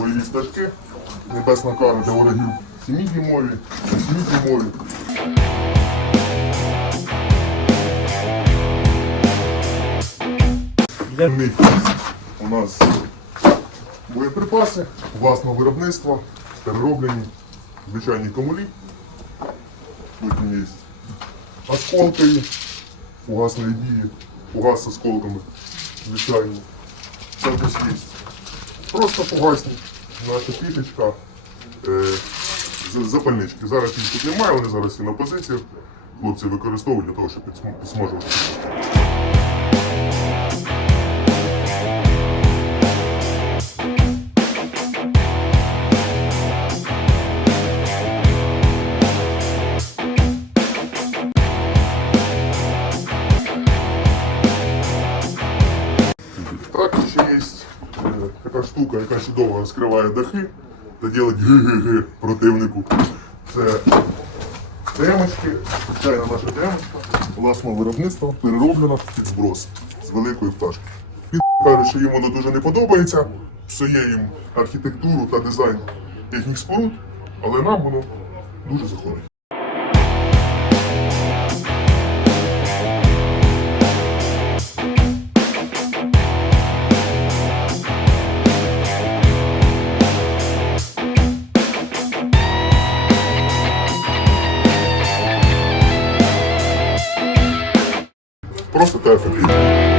бойові пташки, небесна кара для ворогів. 7-дюймові, 8-дюймові. Для них у нас боєприпаси власного виробництва, перероблені, звичайні комулі. Потім є осколки, фугасної дії, фугас з осколками, звичайно. Також є. Просто фугасні, наша піточка, е, запальнички. Зараз їх тут немає, вони зараз всі на позиціях. Хлопці використовують для того, щоб підсм- підсмажувати. Так, ще є така штука, яка чудово розкриває дахи та робить ги-ги-ги противнику. Це темочки, звичайна наша темочка, власного виробництва, перероблена під зброс з великої пташки. Він каже, що їм воно дуже не подобається, псує їм архітектуру та дизайн їхніх споруд, але нам воно дуже заходить. просто тайфа